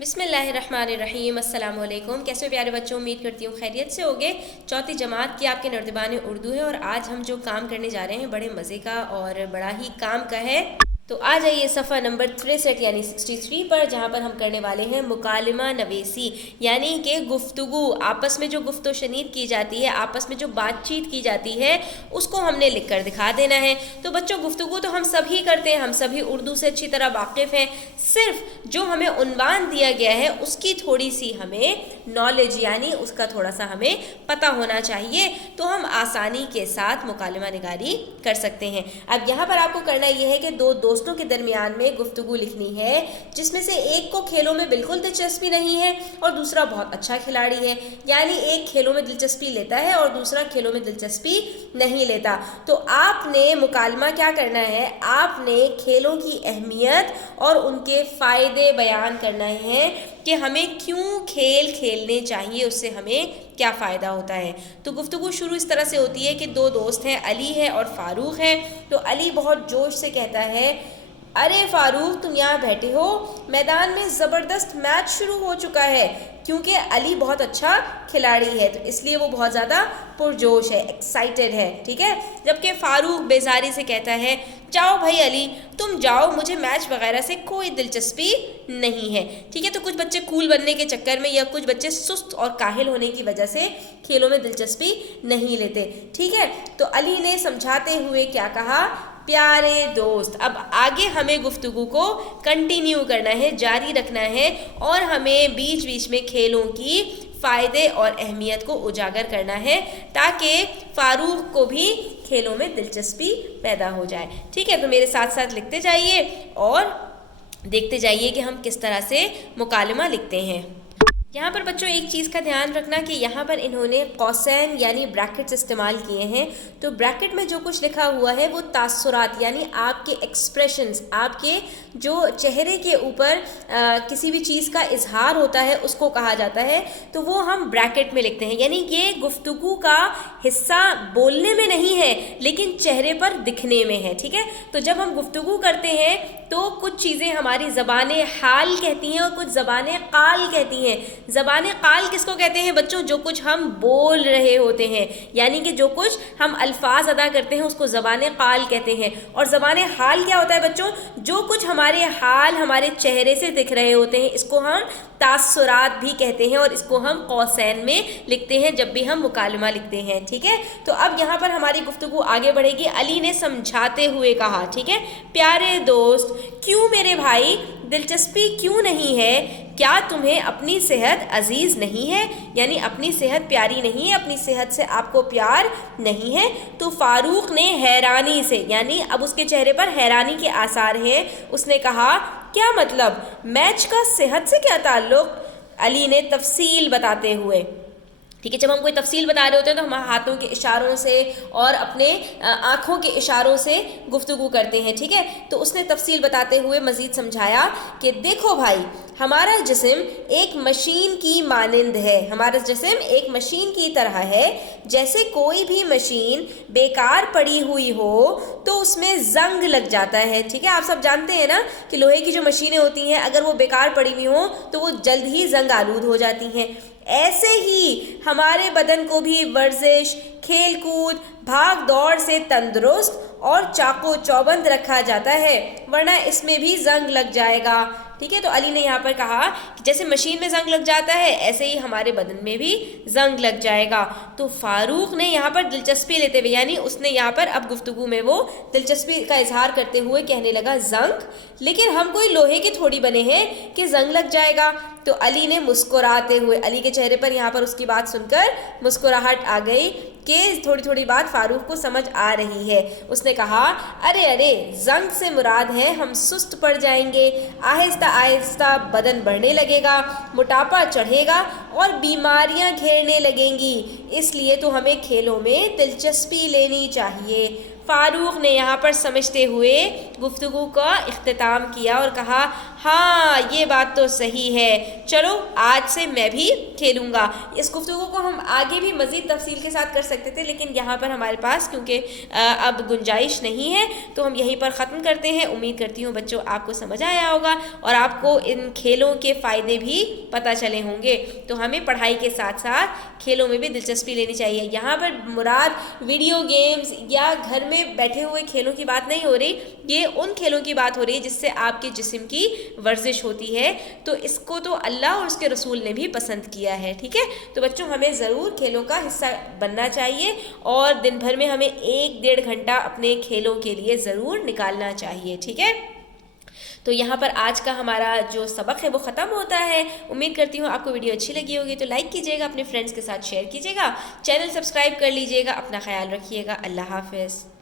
बिस्मिल्लाहिर्रहमानिर्रहीम। अस्सलाम वालेकुम। कैसे हो प्यारे बच्चों, उम्मीद करती हूँ खैरियत से होगे। चौथी जमात की आपके नर्दबान उर्दू है और आज हम जो काम करने जा रहे हैं बड़े मज़े का और बड़ा ही काम का है। तो आ जाइए सफ़ा नंबर 63 यानी 63 पर, जहाँ पर हम करने वाले हैं मुकालमा नवेसी, यानी कि गुफ्तगू, आपस में जो गुफ्तो शनीद की जाती है, आपस में जो बातचीत की जाती है, उसको हमने लिख कर दिखा देना है। तो बच्चों, गुफ्तगू तो हम सभी करते हैं, हम सभी उर्दू से अच्छी तरह वाकिफ़ हैं। सिर्फ जो हमें उन्वान दिया गया है उसकी थोड़ी सी हमें नॉलेज यानी उसका थोड़ा सा हमें पता होना चाहिए, तो हम आसानी के साथ मुकालमा निगारी कर सकते हैं। अब यहाँ पर आपको करना यह है कि दो दोस्तों के दरमियान में गुफ्तगू लिखनी है, जिसमें से एक को खेलों में बिल्कुल दिलचस्पी नहीं है और दूसरा बहुत अच्छा खिलाड़ी है, यानी एक खेलों में दिलचस्पी लेता है और दूसरा खेलों में दिलचस्पी नहीं लेता। तो आपने मुकालमा क्या करना है, आपने खेलों की अहमियत और उनके फ़ायदे बयान करना है कि हमें क्यों खेल खेलने चाहिए, उससे हमें क्या फ़ायदा होता है। तो गुफ्तगू शुरू इस तरह से होती है कि दो दोस्त हैं, अली है और फ़ारूक है। तो अली बहुत जोश से कहता है, अरे फ़ारूक, तुम यहाँ बैठे हो, मैदान में ज़बरदस्त मैच शुरू हो चुका है। क्योंकि अली बहुत अच्छा खिलाड़ी है तो इसलिए वो बहुत ज़्यादा पुरजोश है, एक्साइटेड है, ठीक है। जबकि फ़ारूक बेजारी से कहता है, जाओ भाई अली, तुम जाओ, मुझे मैच वगैरह से कोई दिलचस्पी नहीं है, ठीक है। तो कुछ बच्चे कूल बनने के चक्कर में या कुछ बच्चे सुस्त और काहिल होने की वजह से खेलों में दिलचस्पी नहीं लेते, ठीक है। तो अली ने समझाते हुए क्या कहा, प्यारे दोस्त, अब आगे हमें गुफ्तगू को कंटिन्यू करना है, जारी रखना है और हमें बीच बीच में खेलों की फ़ायदे और अहमियत को उजागर करना है, ताकि फ़ारूक को भी खेलों में दिलचस्पी पैदा हो जाए, ठीक है। तो मेरे साथ साथ लिखते जाइए और देखते जाइए कि हम किस तरह से मुकालमा लिखते हैं। यहाँ पर बच्चों एक चीज़ का ध्यान रखना कि यहाँ पर इन्होंने कौसैन यानी ब्रैकेट्स इस्तेमाल किए हैं। तो ब्रैकेट में जो कुछ लिखा हुआ है वो तासुरात यानी आपके एक्सप्रेशंस, आपके जो चेहरे के ऊपर किसी भी चीज़ का इजहार होता है उसको कहा जाता है, तो वो हम ब्रैकेट में लिखते हैं। यानी ये गुफ्तगू का हिस्सा बोलने में नहीं है लेकिन चेहरे पर दिखने में है, ठीक है। तो जब हम गुफ्तगू करते हैं तो कुछ चीज़ें हमारी ज़बाने हाल कहती हैं और कुछ ज़बाने काल कहती हैं। ज़बाने काल किसको कहते हैं बच्चों, जो कुछ हम बोल रहे होते हैं, यानी कि जो कुछ हम अल्फाज अदा करते हैं उसको ज़बाने काल कहते हैं। और ज़बाने हाल क्या होता है बच्चों, जो कुछ हमारे हाल हमारे चेहरे से दिख रहे होते हैं, इसको हम तासुरात भी कहते हैं और इसको हम कौसैन में लिखते हैं जब भी हम मुकालमा लिखते हैं, ठीक है। तो अब यहाँ पर हमारी गुफ्तगू आगे बढ़ेगी। अली ने समझाते हुए कहा, ठीक है, प्यारे दोस्त, क्यों मेरे भाई, दिलचस्पी क्यों नहीं है, क्या तुम्हें अपनी सेहत अजीज़ नहीं है, यानी अपनी सेहत प्यारी नहीं है, अपनी सेहत से आपको प्यार नहीं है। तो फ़ारूक ने हैरानी से, यानी अब उसके चेहरे पर हैरानी के आसार हैं, उसने कहा, क्या मतलब, मैच का सेहत से क्या ताल्लुक़। अली ने तफसील बताते हुए, ठीक है, जब हम कोई तफसील बता रहे होते हैं तो हम हाथों के इशारों से और अपने आँखों के इशारों से गुफ्तगू करते हैं, ठीक है। तो उसने तफसील बताते हुए मज़ीद समझाया कि देखो भाई, हमारा जिस्म एक मशीन की मानिंद है, हमारा जिस्म एक मशीन की तरह है। जैसे कोई भी मशीन बेकार पड़ी हुई हो तो उसमें जंग लग जाता है, ठीक है। आप सब जानते हैं ना कि लोहे की जो मशीनें होती हैं अगर वो बेकार पड़ी हुई हों तो वो जल्द ही जंग आलूद हो जाती हैं। ऐसे ही हमारे बदन को भी वर्जिश, खेल कूद, भाग दौड़ से तंदुरुस्त और चाको चौबंद रखा जाता है, वरना इसमें भी जंग लग जाएगा, ठीक है। तो अली ने यहाँ पर कहा कि जैसे मशीन में जंग लग जाता है ऐसे ही हमारे बदन में भी जंग लग जाएगा। तो फ़ारूक ने यहाँ पर दिलचस्पी लेते हुए, यानी उसने यहाँ पर अब गुफ्तगू में वो दिलचस्पी का इजहार करते हुए कहने लगा, जंग, लेकिन हम कोई लोहे के थोड़ी बने हैं कि जंग लग जाएगा। तो अली ने मुस्कुराते हुए, अली के चेहरे पर यहाँ पर उसकी बात सुनकर मुस्कुराहट आ गई कि थोड़ी थोड़ी बात फ़ारूक को समझ आ रही है। उसने कहा, अरे अरे, जंग से मुराद है हम सुस्त पड़ जाएंगे, आहिस्ता आहिस्ता बदन बढ़ने लगेगा, मोटापा चढ़ेगा और बीमारियां घेरने लगेंगी, इसलिए तो हमें खेलों में दिलचस्पी लेनी चाहिए। फ़ारूक ने यहाँ पर समझते हुए गुफ्तगू का इख्तिताम किया और कहा, हाँ ये बात तो सही है, चलो आज से मैं भी खेलूँगा। इस गुफ्तगू को हम आगे भी मज़ीद तफसील के साथ कर सकते थे, लेकिन यहाँ पर हमारे पास क्योंकि अब गुंजाइश नहीं है तो हम यहीं पर ख़त्म करते हैं। उम्मीद करती हूँ बच्चों आपको समझ आया होगा और आपको इन खेलों के फ़ायदे भी पता चले होंगे। तो हमें पढ़ाई के साथ साथ खेलों में भी दिलचस्पी लेनी चाहिए। यहाँ पर मुराद वीडियो गेम्स या घर में बैठे हुए खेलों की बात नहीं हो रही, ये उन खेलों की बात हो रही है जिससे आपके जिस्म की वर्जिश होती है। तो इसको तो अल्लाह और उसके रसूल ने भी पसंद किया है, ठीक है। तो बच्चों हमें ज़रूर खेलों का हिस्सा बनना चाहिए और दिन भर में हमें 1-1.5 घंटा अपने खेलों के लिए ज़रूर निकालना चाहिए, ठीक है। तो यहाँ पर आज का हमारा जो सबक है वो ख़त्म होता है। उम्मीद करती हूँ आपको वीडियो अच्छी लगी होगी, तो लाइक कीजिएगा, अपने फ्रेंड्स के साथ शेयर कीजिएगा, चैनल सब्सक्राइब कर लीजिएगा। अपना ख्याल रखिएगा। अल्लाह हाफ़िज़।